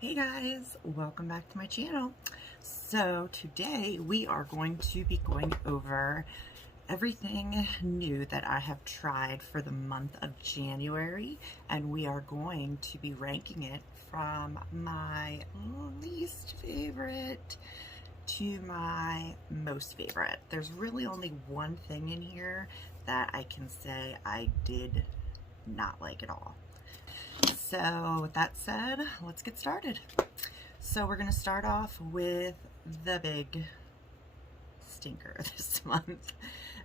Hey guys, welcome back to my channel. So today we are going to be going over everything new that I have tried for the month of January, and we are going to be ranking it from my least favorite to my most favorite. There's really only one thing in here that I can say I did not like at all. So with that said, let's get started. So we're going to start off with the big stinker this month.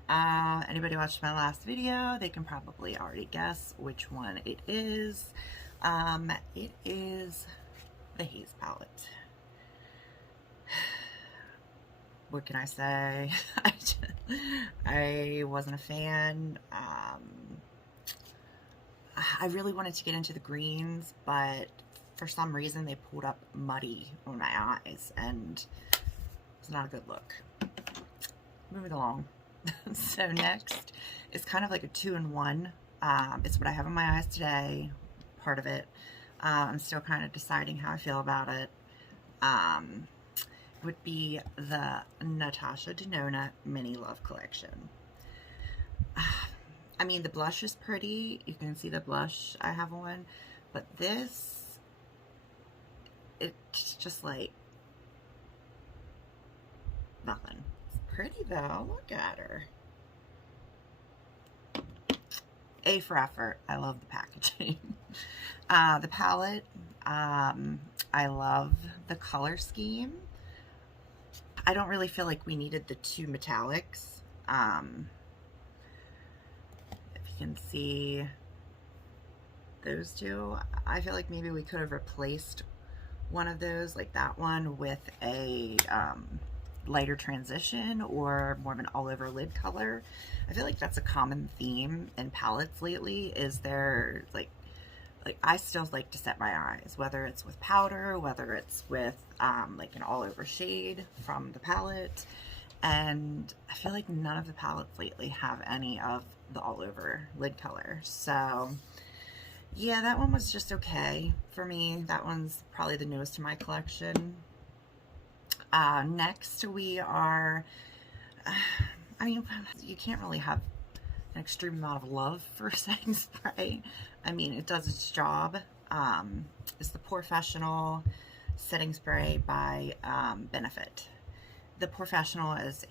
Anybody watched my last video, they can probably already guess which one it is. It is the Haze palette. What can I say? I wasn't a fan. I really wanted to get into the greens, but for some reason they pulled up muddy on my eyes, and it's not a good look. Moving along. So next is kind of like a 2-in-1. It's what I have on my eyes today, part of it. I'm still kind of deciding how I feel about it. Would be the Natasha Denona Mini Love Collection. I mean, the blush is pretty. You can see the blush I have on, but this, it's just like nothing. It's pretty though. Look at her. A for effort. I love the packaging. The palette, I love the color scheme. I don't really feel like we needed the two metallics. You can see those two. I feel like maybe we could have replaced one of those, like that one, with a lighter transition or more of an all-over lid color. I feel like that's a common theme in palettes lately, is there like I still like to set my eyes, whether it's with powder, whether it's with like an all-over shade from the palette. And I feel like none of the palettes lately have any of the all-over lid color. So yeah, that one was just okay for me. That one's probably the newest to my collection. Next we are, I mean, you can't really have an extreme amount of love for setting spray. I mean, it does its job. It's the Porefessional setting spray by Benefit. The Porefessional is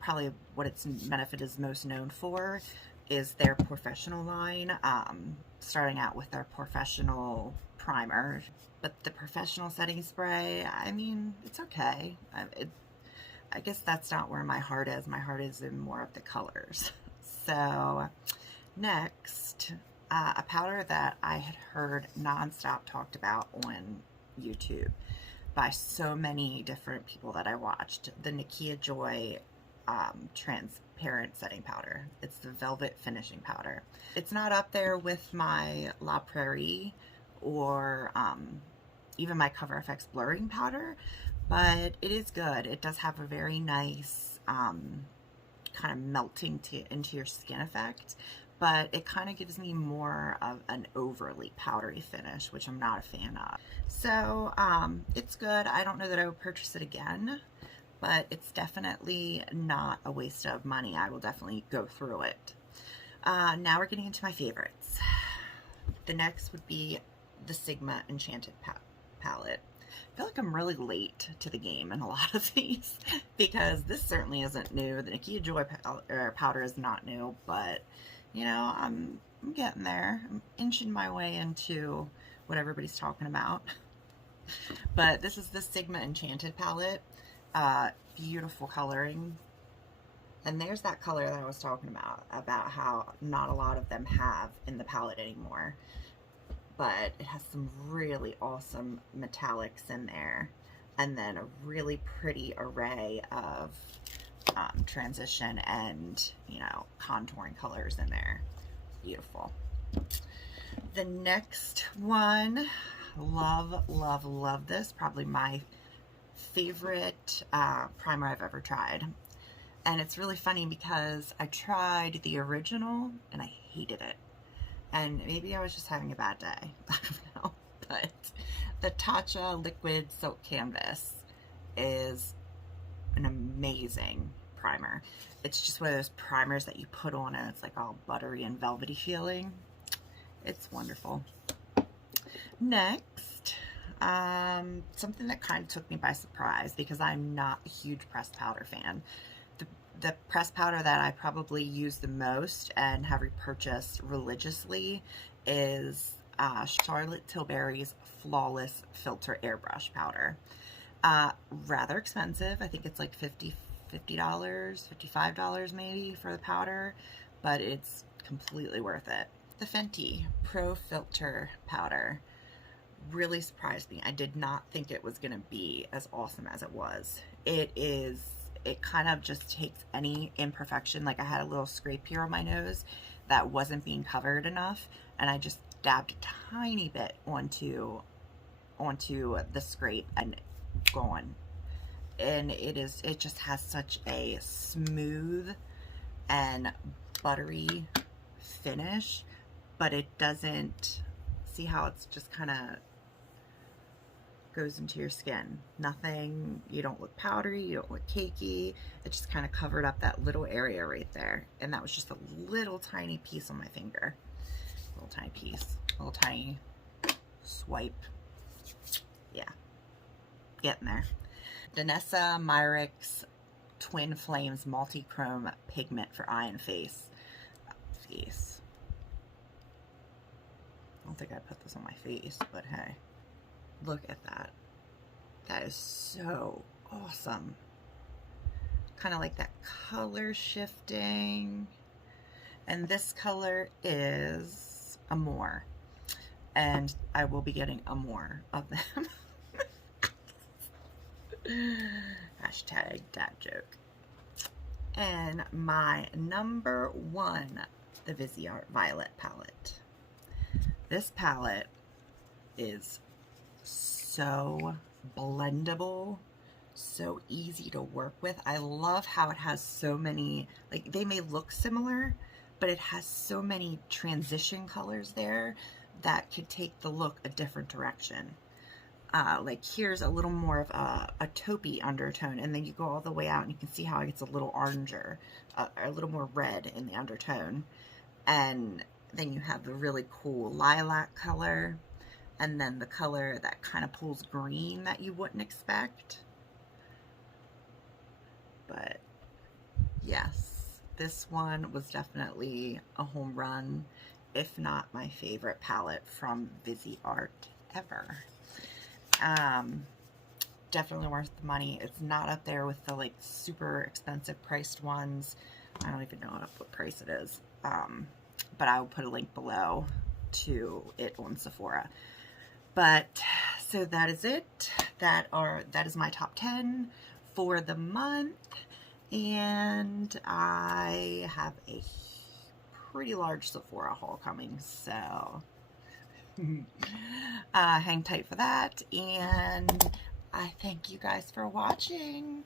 probably what its Benefit is most known for is their Porefessional line, starting out with their Porefessional primer. But the Porefessional setting spray, I mean, it's okay. I guess that's not where my heart is. My heart is in more of the colors. So next, a powder that I had heard nonstop talked about on YouTube by so many different people that I watched, the Nikkia Joy transparent setting powder. It's the velvet finishing powder. It's not up there with my La Prairie or even my Cover FX blurring powder, but it is good. It does have a very nice kind of melting into your skin effect, but it kind of gives me more of an overly powdery finish, which I'm not a fan of. So it's good. I don't know that I would purchase it again, but it's definitely not a waste of money. I will definitely go through it. Now we're getting into my favorites. The next would be the Sigma Enchanted palette. I feel like I'm really late to the game in a lot of these because this certainly isn't new. The Nikkia Joy powder is not new, but you know, I'm getting there. I'm inching my way into what everybody's talking about. But this is the Sigma Enchanted palette. Beautiful coloring. And there's that color that I was talking about how not a lot of them have in the palette anymore. But it has some really awesome metallics in there. And then a really pretty array of transition and, you know, contouring colors in there. Beautiful. The next one, love this. Probably my favorite primer I've ever tried. And it's really funny because I tried the original and I hated it. And maybe I was just having a bad day. I don't know. But The Tatcha Liquid Silk Canvas is an amazing primer. It's just one of those primers that you put on and it's like all buttery and velvety feeling. It's wonderful. Next, something that kind of took me by surprise because I'm not a huge pressed powder fan. The pressed powder that I probably use the most and have repurchased religiously is Charlotte Tilbury's Flawless Filter Airbrush Powder. Rather expensive. I think it's like $50, $55 maybe for the powder, but it's completely worth it. The Fenty Pro Filter Powder really surprised me. I did not think it was going to be as awesome as it was. It kind of just takes any imperfection, like I had a little scrape here on my nose that wasn't being covered enough, and I just dabbed a tiny bit onto the scrape and gone. And it just has such a smooth and buttery finish, but it doesn't, see how it's just kind of goes into your skin. Nothing, you don't look powdery, you don't look cakey. It just kind of covered up that little area right there. And that was just a little tiny piece on my finger. Little tiny piece, little tiny swipe. Yeah, getting there. Danessa Myricks Twin Flames Multichrome Pigment for Eye and Face. I don't think I put this on my face, but hey. Look at that. That is so awesome. Kind of like that color shifting. And this color is Amour. And I will be getting Amour of them. Hashtag dad joke. And my number one, the Viseart Viollete palette. This palette is so blendable, so easy to work with. I love how it has so many, like they may look similar, but it has so many transition colors there that could take the look a different direction. Like here's a little more of a taupey undertone, and then you go all the way out and you can see how it gets a little oranger, a little more red in the undertone. And then you have the really cool lilac color, and then the color that kind of pulls green that you wouldn't expect. But yes, this one was definitely a home run, if not my favorite palette from Viseart ever. Definitely worth the money. It's not up there with the like super expensive priced ones. I don't even know what price it is. But I will put a link below to it on Sephora. But so that is it. That is my top 10 for the month, and I have a pretty large Sephora haul coming, so hang tight for that. And I thank you guys for watching.